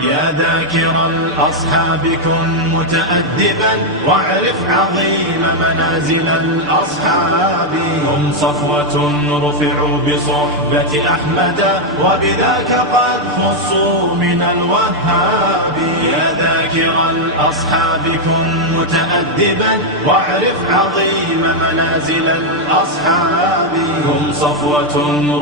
يا ذاكر الأصحاب كن متأدبا واعرف عظيم منازل الأصحاب. هم صفوة رفعوا بصحبة أحمد وبذاك قد خصوا من الوهاب. يا ذاكر الأصحاب كن متأدبا واعرف عظيم منازل الأصحاب. هم صفوة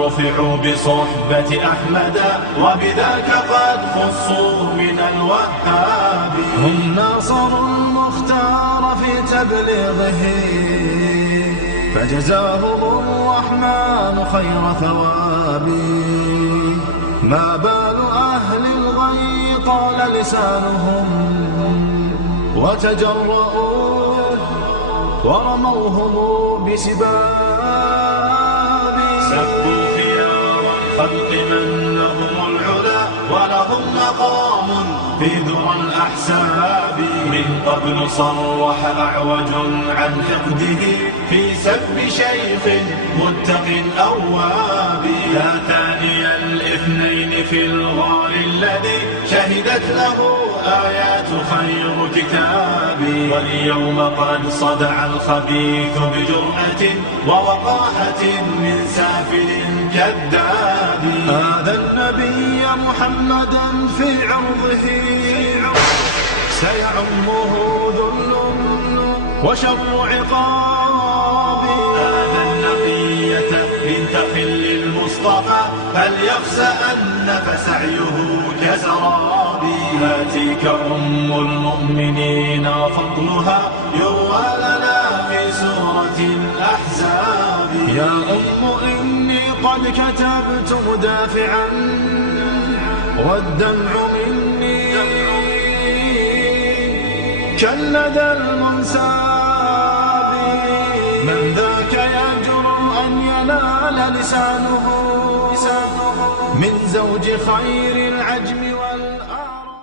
رفعوا بصحبة أحمد وبذاك قد خصوا من الوهاب. هم ناصروا المختار في تبليغه فجزاهم الرحمن خير ثواب. ما بال أهل الغي طال لسانهم وتجرؤوا ورموهم بسباب. سبوا خيار الخلق من لهم العلا ولهم مقام في ذرى الأحساب. من قبل صرح أعوج عن حقده في سب شيخ متق أواب. لا ثاني الاثنين في الغار الذي شهدت له آيات خير كتاب. واليوم قد صدع الخبيث بجرأة ووقاحة من سافل كذاب. هذا النبي محمدا في عرضه سيعمه ذل وشر عقاب. هذا النقية بنت خل المصطفى فليخسأن فسعيه كسراب. هاتيك أم المؤمنين فضلها يروى لنا في سورة الأحزاب. يا أم إني قد كتبت مدافعا والدمع مني كالندى المنساب. من ذاك يجرؤ أن ينال لسانه من زوج خير العجم